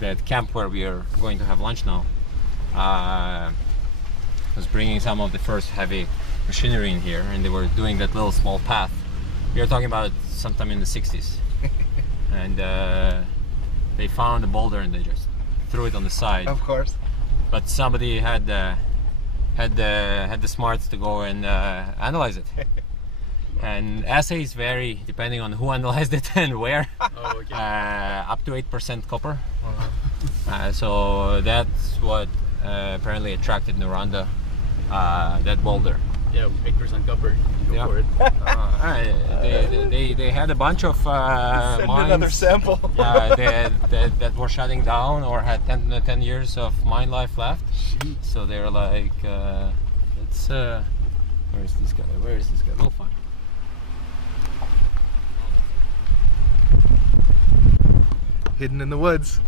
that camp where we are going to have lunch now was bringing some of the first heavy machinery in here, and they were doing that little small path. We are talking about sometime in the 60s. And they found a boulder and they just threw it on the side. Of course. But somebody had the smarts to go and analyze it. And assays vary depending on who analyzed it and where. Oh, okay. Up to 8% copper. So that's what apparently attracted Noranda, that boulder. Yeah, 8% copper. Go for it. They had a bunch of Send mines. another sample. that were shutting down or had 10 years of mine life left. Jeez. So they're like, it's where is this guy? Where is this guy? We'll find him. Hidden in the woods.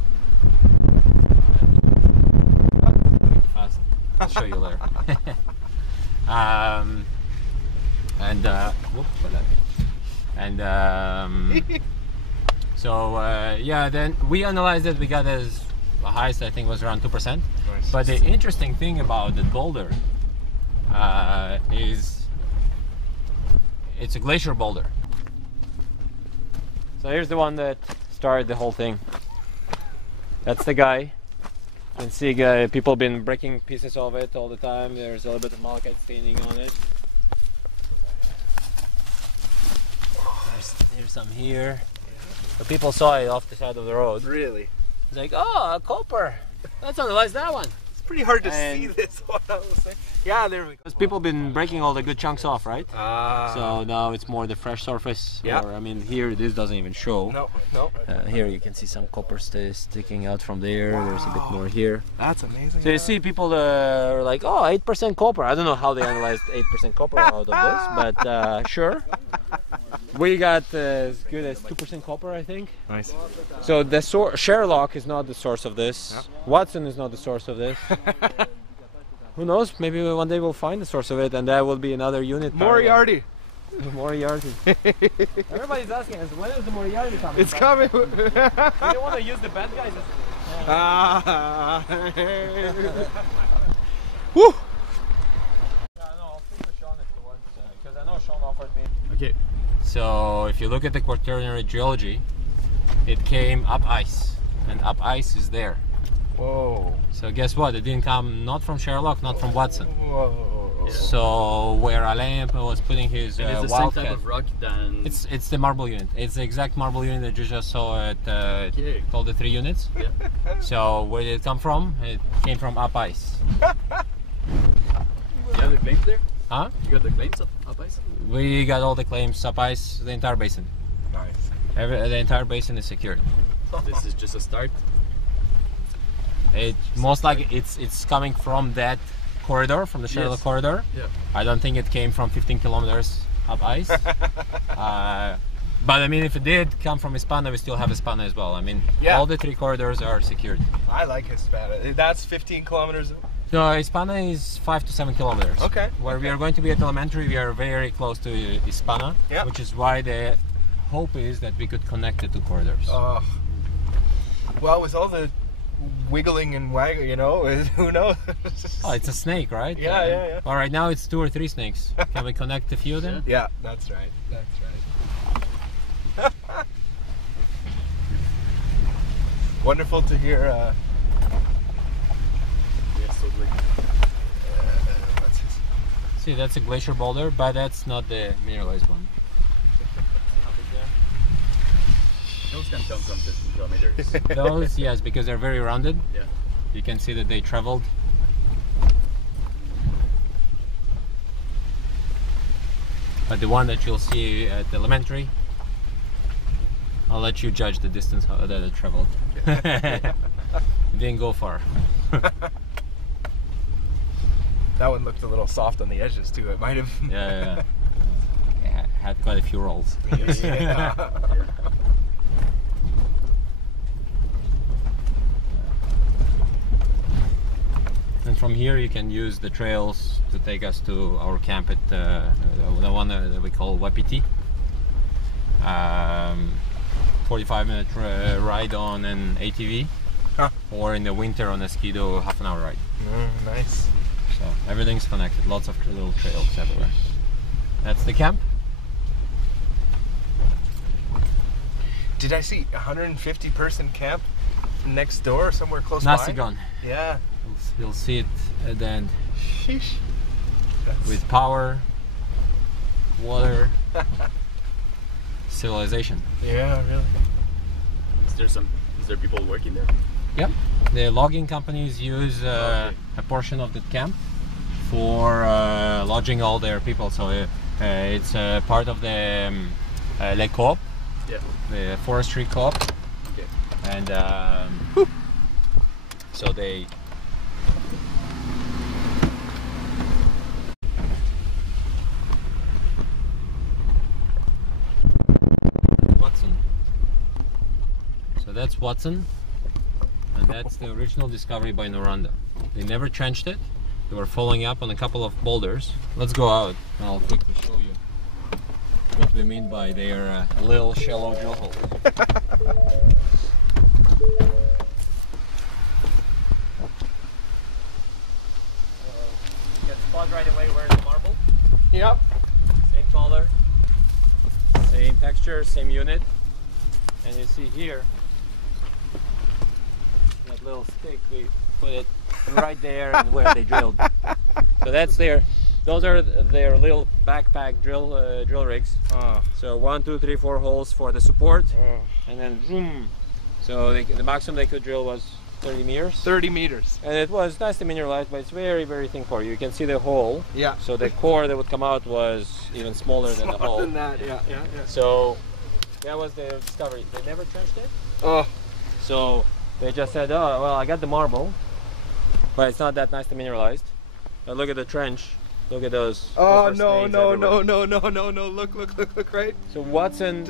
Fast. I'll show you later. Yeah, then we analyzed it. We got as the highest, I think, was around 2%. Nice. But the interesting thing about the boulder is it's a glacier boulder. So here's the one that started the whole thing. That's the guy. You can see people have been breaking pieces of it all the time. There's a little bit of malachite staining on it. There's some here. But people saw it off the side of the road. Really? It's like, oh, copper. Let's analyze that one. It's pretty hard to see this one, I will say. Yeah, there we go. Because people have been breaking all the good chunks off, right? Ah. So now it's more the fresh surface. Yeah. Or, I mean, here this doesn't even show. No, no. Here you can see some copper sticking out from there. Wow. There's a bit more here. That's amazing. So you see people are like, oh, 8% copper. I don't know how they analyzed 8% copper out of this, but sure. We got as good as 2% copper, I think. Nice. So the Sherlock is not the source of this. Yeah. Watson is not the source of this. Who knows? Maybe one day we'll find the source of it, and that will be another unit. Moriarty. Moriarty. Everybody's asking us, when is the Moriarty coming? It's coming. We don't want to use the bad guys. Woo! I'll speak to Sean if you want, because I know Sean offered me. Okay. So if you look at the Quaternary geology, it came up ice, and up ice is there. Whoa. So guess what? It didn't come not from Sherlock, not from Watson. Whoa. Yeah. So where Alain was putting his It's the same wildcat, type of rock than... it's the marble unit. It's the exact marble unit that you just saw at Okay. all the 3 units. Yeah. So where did it come from? It came from up ice. You have the claims there? Huh? You got the claims up ice? We got all the claims up ice, the entire basin. Nice. The entire basin is secured. This is just a start. It most likely it's coming from that corridor, from the Sherlock Yes. corridor. Yeah. I don't think it came from 15 kilometers up ice. But I mean, if it did come from Hispana, we still have Hispana as well. I mean, Yeah. all the 3 corridors are secured. I like Hispana. That's 15 kilometers. So Hispana is 5 to 7 kilometers. Okay. Where we are going to be at elementary, we are very close to Hispana, Yeah. which is why the hope is that we could connect the 2 corridors. Well, with all the wiggling and wagging, you know, who knows? Oh, it's a snake, right? Yeah, yeah. Well, right now it's 2 or 3 snakes. Can we connect a few of them? Yeah, that's right. That's right. Wonderful to hear. Yes, totally. What's his? See, that's a glacier boulder, but that's not the mineralized one. Those can come from 15 kilometers. Those, yes, because they're very rounded. Yeah. You can see that they traveled. But the one that you'll see at elementary, I'll let you judge the distance that it traveled. It didn't go far. That one looked a little soft on the edges too. It might have. Yeah. It had quite a few rolls. Yeah. And from here you can use the trails to take us to our camp at the one that we call Wapiti. 45-minute ride on an ATV. or in the winter on a ski-doo, half-an-hour ride. Nice. So everything's connected, lots of little trails everywhere. That's the camp. Did I see 150 person camp next door, somewhere close by? Nasigon. Yeah. You'll see it at the end. Sheesh. With power, water, civilization. Yeah, really. Is there people working there? Yep. The logging companies use a portion of the camp for lodging all their people. So it's part of the Le Co-op, the forestry co-op. Okay. And so they Watson. So that's Watson, and that's the original discovery by Noranda. They never trenched it. They were following up on a couple of boulders. Let's go out and I'll quickly show you what we mean by their little shallow drill hole. You can spot right away where's the marble. Yep. Same color, same texture, same unit. And you see here, that little stick, we put it right there and where they drilled. So that's those are their little backpack drill rigs. So 1, 2, 3, 4 holes for the support, and then zoom. So the maximum they could drill was 30 meters. 30 meters. And it was nicely mineralized, but it's very, very thin core. You can see the hole. Yeah. So the core that would come out was even smaller than the hole. Than that, yeah. So that was the discovery. They never trenched it. Oh. So they just said, oh, well, I got the marble, but it's not that nicely mineralized. Now look at the trench. Look at those. Oh, no. Look, right? So Watson.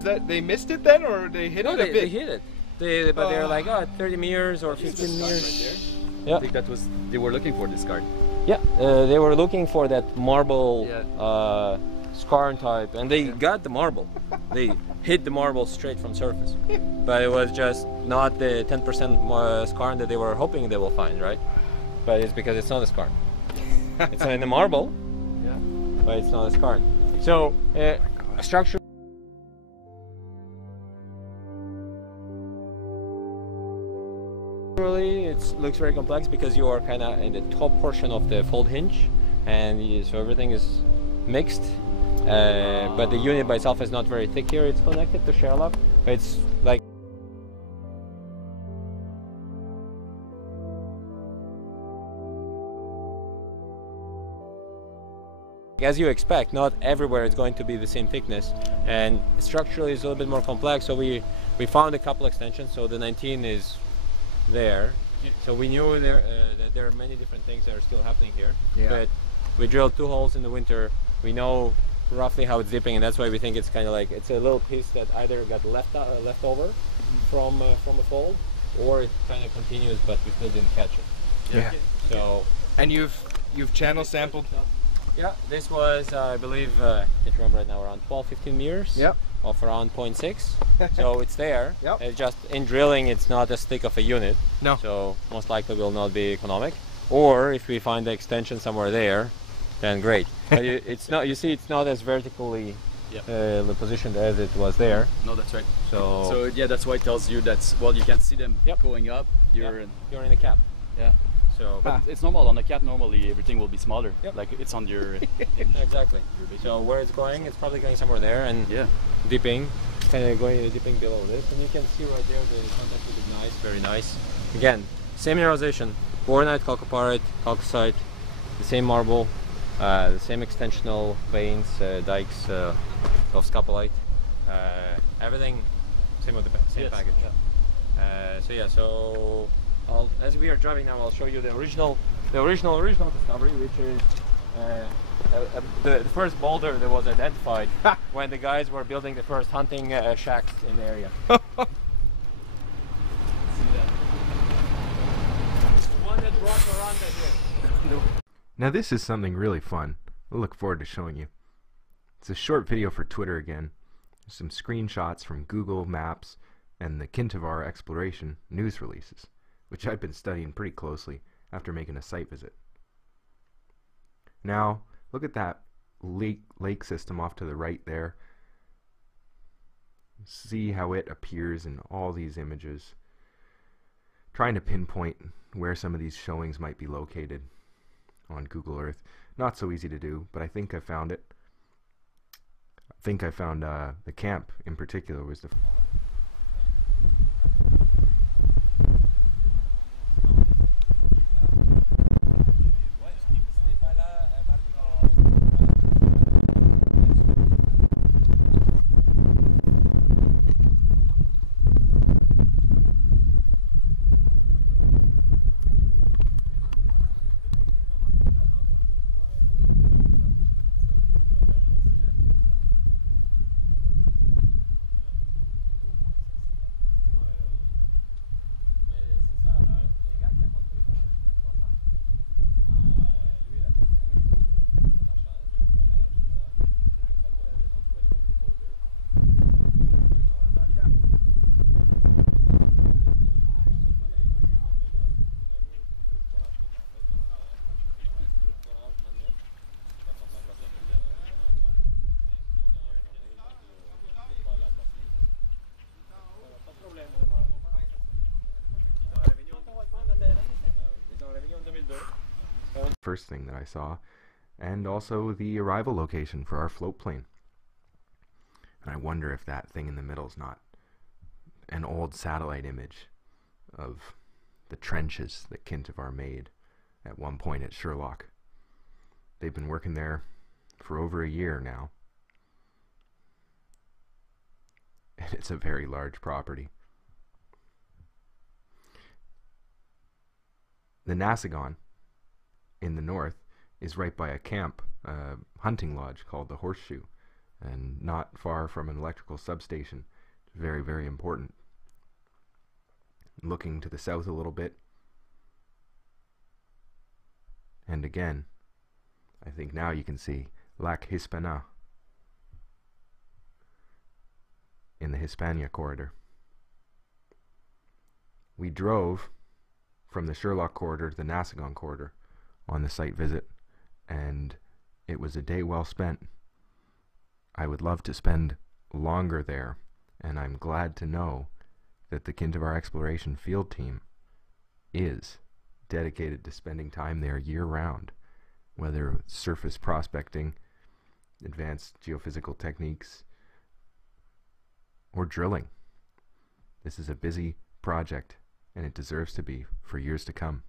That they missed it then, or they hit it a bit? They hit it. But they're like, oh, 30 meters or 15 meters. Right Yeah. I think they were looking for this card. Yeah, they were looking for that marble scarn type, and they got the marble. They hit the marble straight from surface, but it was just not the 10% scarn that they were hoping they will find, right? But it's because it's not a scarn. It's in the marble, but it's not a scarn. So structure. It looks very complex because you are kind of in the top portion of the fold hinge, and so everything is mixed. But the unit by itself is not very thick here. It's connected to Sherlock, but it's like as you expect, not everywhere it's going to be the same thickness, and structurally it's a little bit more complex. So we found a couple extensions. So the 19 is there. So we knew that there are many different things that are still happening here. But we drilled 2 holes in the winter. We know roughly how it's dipping, and that's why we think it's kind of like it's a little piece that either got left over from a fold, or it kind of continues, but we still didn't catch it. Yeah. So. And you've channel sampled. Yeah. This was I believe I can't remember right now, around 12-15 meters. Yep. Of around 0.6. So it's there. Yep. It's just in drilling it's not as thick of a unit. No. So most likely will not be economic. Or if we find the extension somewhere there, then great. But it's not. You see, it's not as vertically positioned as it was there. No, that's right. So yeah, that's why it tells you that you can see them going up. You're in the cap. Yeah. So but it's normal on the cap. Normally everything will be smaller. Yep. Like it's on your. Exactly. So where it's going, it's probably going somewhere there and dipping, kind of dipping below this, and you can see right there the contact is nice, very nice. Again, same mineralization, bornite, chalcopyrite, chalcocite, the same marble, the same extensional veins, dikes of scopolite, everything same with the same package. Yeah. So as we are driving now, I'll show you the original discovery, which is the first boulder that was identified when the guys were building the first hunting shacks in the area. See that? The one that brought Noranda here. Now this is something really fun. We'll look forward to showing you. It's a short video for Twitter again. Some screenshots from Google Maps and the Kintavar Exploration news releases, which I've been studying pretty closely after making a site visit. Now, look at that lake system off to the right there. See how it appears in all these images. Trying to pinpoint where some of these showings might be located on Google Earth. Not so easy to do, but I think I found it. I think I found the camp in particular was the first thing that I saw, and also the arrival location for our float plane. And I wonder if that thing in the middle is not an old satellite image of the trenches that Kintavar made at one point at Sherlock. They've been working there for over a year now, and it's a very large property. The Nasagon in the north is right by a camp, hunting lodge called the Horseshoe, and not far from an electrical substation. Very, very important. Looking to the south a little bit, and again, I think now you can see Lac Hispana in the Hispania corridor. We drove from the Sherlock corridor to the Nasagon corridor on the site visit, and it was a day well spent. I would love to spend longer there, and I'm glad to know that the Kintavar Exploration field team is dedicated to spending time there year-round, whether surface prospecting, advanced geophysical techniques, or drilling. This is a busy project, and it deserves to be for years to come.